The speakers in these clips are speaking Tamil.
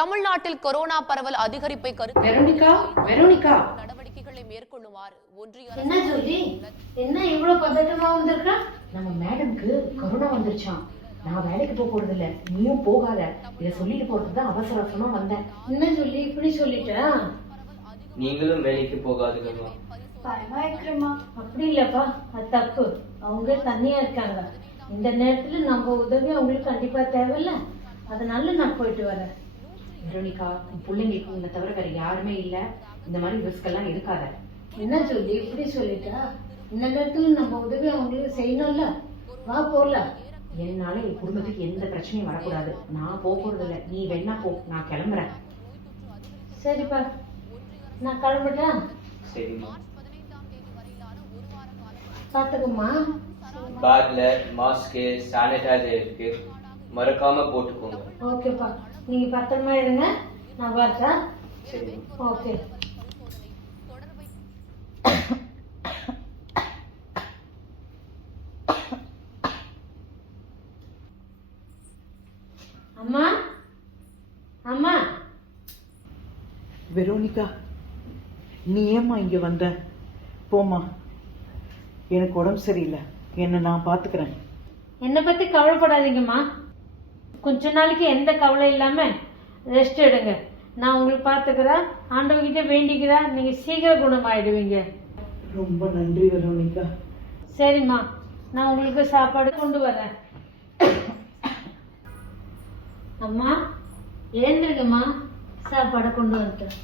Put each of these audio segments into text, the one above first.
தமிழ்நாட்டில் கொரோனா பரவல் அதிகரிப்பை நடவடிக்கைகளை மேற்கொள்ளுமாறு ஒன்றிய என்ன சொல்லி என்ன இவ்வளவு பதட்டமா வந்திருக்கா? நம்ம மேடம்க்கு கொரோனா வந்துருச்சான். நான் வேலைக்கு போக போறது இல்ல, நீயும் போகாத. இத சொல்லிட்டு போறதுதான் அவசர அவசரமா வந்தேன். என்ன சொல்லி இப்படி சொல்லிட்டா? நீங்களும் வேலைக்கு போகாதுங்கம்மா. அப்படி இல்லப்பா, அது தப்பு. அவங்க தனியா இருக்காங்க. இந்த நேரத்துல நம்ம உதவி அவங்களுக்கு கண்டிப்பா தேவையில்ல. அதனால நான் போயிட்டு வரேன். வெரோனிகா, பிள்ளைங்களுக்கு உன்னை தவிர வேற யாருமே இல்ல. இந்த மாதிரி ரிஸ்க் எல்லாம் எடுக்காத. என்ன சொல்லி இப்படி சொல்லிட்டா? இந்த நேரத்துல நம்ம உதவி அவங்களுக்கு செய்யணும்ல. வா போலாம். என்னால என் குடும்பத்துக்கு எந்த பிரச்சனையும் வரக்கூடாது. நான் போறது இல்ல, நீ வேணா போ, நான் கிளம்புறேன். சரிப்பா, நான் கிளம்பிட்டேன். சரிம்மா. பாத்துக்கம்மா. பேக்ல மாஸ்க், சானிடைசர் இருக்கு, மறக்காம போட்டுக்கோங்க. ஓகேப்பா, நீங்க பத்திரமா இருங்க. நான் பார்த்தா. சரி. ஓகே. அம்மா, அம்மா. வெரோனிகா, நீ ஏம்மா இங்க வந்த? போமா, எனக்கு உடம்பு சரியில்லை, என்ன நான் பாத்துக்கிறேன். என்னை பத்தி கவலைப்படாதீங்கம்மா. கொஞ்ச நாளைக்கு எந்த கவலை இல்லாம ரெஸ்ட் எடுங்க. நான் உங்களுக்கு பாத்துக்கிறேன். ஆண்டவர்கிட்ட வேண்டிக்கிறேன், நீங்க சீக்கிரம் குணமாயிடுவீங்க. ரொம்ப நன்றி வெரோனிகா. சரிம்மா, நான் உங்களுக்கு சாப்பாடு கொண்டு வரேன். அம்மா எழுந்துடுங்கம்மா, சாப்பாடை கொண்டு வந்துட்டேன்.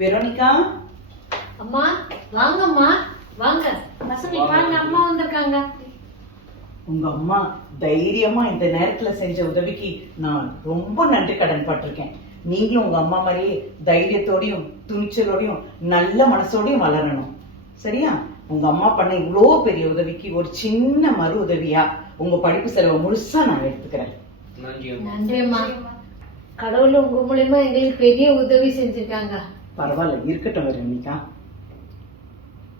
வெரோனிகா, அம்மா வாங்கம்மா, வாங்க பசங்க, வாங்க. அம்மா வந்திருக்காங்க. உங்க அம்மா தைரியமா இந்த நேரத்துல செஞ்ச உதவிக்கு நான் ரொம்ப நன்றி கடன் பட்டிருக்கேன். நீங்களும் உங்க அம்மா மாதிரியே தைரியத்தோடையும் துணிச்சலோடையும் நல்ல மனசோடையும் வளரணும். சரியா? உங்க அம்மா பண்ண இவ்வளோ பெரிய உதவிக்கு ஒரு சின்ன மறு உதவியா உங்க படிப்பு செலவை முழுசா நான் எடுத்துக்கிறேன். நன்றிம்மா. கடவுள் உங்க மூலியமா எங்களுக்கு பெரிய உதவி செஞ்சிருக்காங்க. பரவாயில்ல, இருக்கட்டும் வெரோனிகா.